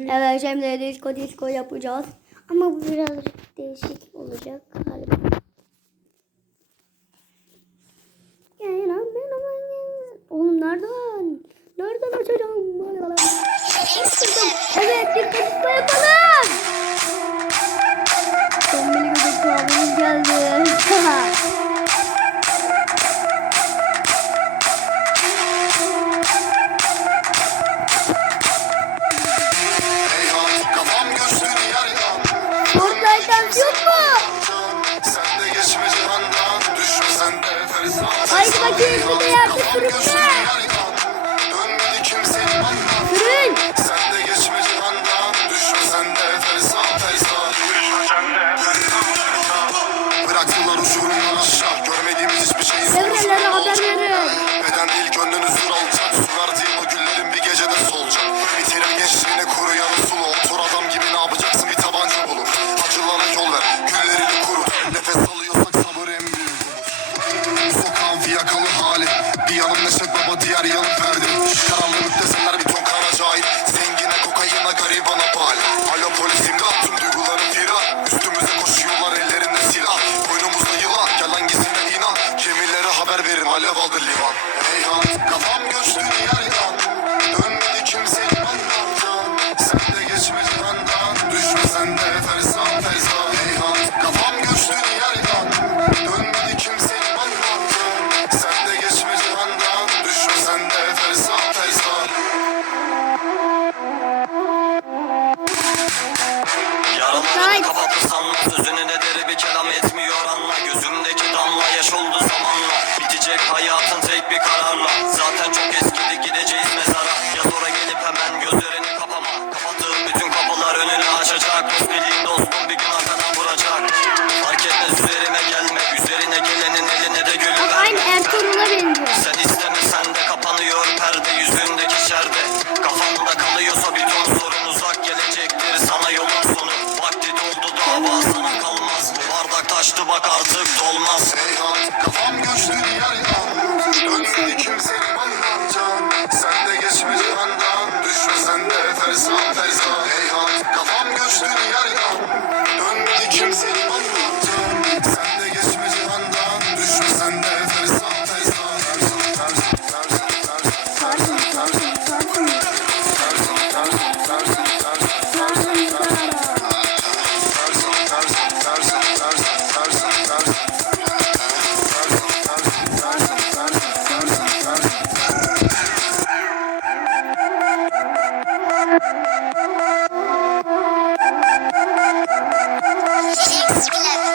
Evet, şimdi disco yapacağız. Ama bu birazcık değişik olacak galiba. Oğlum nereden? Nereden açacağım? Evet, disco yapalım. Tombili göbek kıvamımız geldi. Fortnite'dan yok mu? Haydi bakayım şu da yerde sürünme. Sürün. Bıraktılar uçurumdan aşağı. Görmediğimiz hiçbir şeyin Devrelere haber verin. Beden değil gönlünü sur alacak. Su verdiğim o güllerin bir gecede solacak. Bitirir gençliğine kuruyanı sulu. Otur adam gibi ne yapacaksın, bir tabanca bulup. Acılara yol ver, güllerini kurut. Nefes alıyorsak sabır en büyük umut. Sokağın fiyakalı hali. Bir yanım Neşet Baba, diğer yanım Ferdi. Karanlık müpteseller bir ton kara cahil. Zengine kokayına garibana pal. Alo polis imdat, tüm duygularım firar. Üstümüze koşuyorlar ellerinde silah. Boynumuzda yılan, gel hangisine inan. Gemilere haber verin, alev aldı liman. Heyhan, kafam göçtü diğer yan. Dönmedi kimse limandan. Sen de geçme cihandan. Düşme sen de ferzan ferzan. Heyhan, kafam göçtü diğer yan. Dönmedi kimse limandan. Sen de geçme cihandan. Düşme sen de ferzan ferzan. Fortnite. Kapattı sanma sözünü de deri bir kelam etmiyor anla. Gözümdeki damla yaş oldu zamanla. Bitecek hayatın tek bir kararla. Zaten çok eskidi, gideceğiz mezara. Yaz oraya gelip hemen gözlerini kapama. Kapattığım bütün kapılar önünü açacak. Bildiğin dostum bir gün arkadan vuracak. Fark etmez üzerime gelme. Üzerine gelenin eline de gülü Bak aynı verme. Ertuğrul'a benziyor. Sen istemesen de kapanıyor perde yüzündeki şerde. Kafanda kalıyorsa bir ton sorun uzak gelecektir sana yolun sonu. Vakti doldu dava sana kalmaz. Bu bardak taştı bak artık dolmaz. Heyhan, kafam göçtü diğer yan. Dönmedi kimse limandan can. Sen de geçme cihandan. Düşme sen de ferzan ferzan. Heyhan, kafam göçtü diğer yan. Dönmedi kimse limandan can. Sen de geçme cihandan. Düşme sen de ferzan ferzan. Ferzan ferzan ferzan ferzan. Sarsın. Ferzan ferzan ferzan ferzan. X